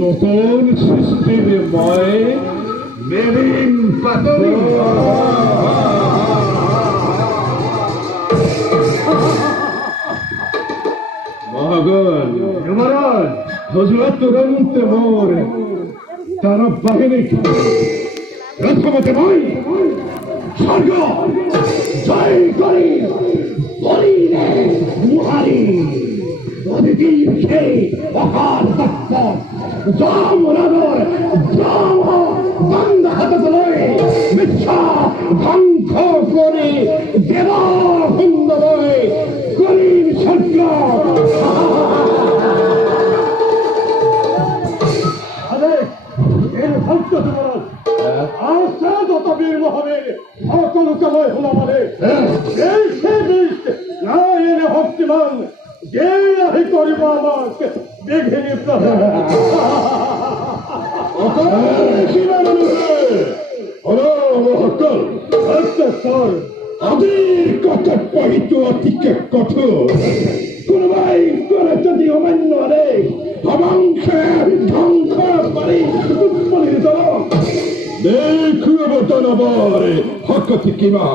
নতুন সৃষ্টির ময় মেরিন পাতরি মহাগণ যুবরাজ হজরত তুরন্ত মোর তারা বাহিনী প্রথমতে মই স্বর্গ জয় করি বলি রে মুহারি অদিতির সেই অকাল তত্ত্ব জামনগর জাম বন্ধ হাতে তোলে মিথ্যা ধ্বংস করে দেবা সুন্দর করিম স্বর্গ বীর মহাবীর সকল কাময় হল আমাদের এই সে বিষ না এনে ভক্তিমান যে আহি করিব আমাকে দেখিনি আদির কথা পাহিত অতিকে কঠোর কোনবাই করে যদি অমান্য রে অবাংশে ধ্বংস পারি উৎপলিত দেখুব তনবরে হক কিমা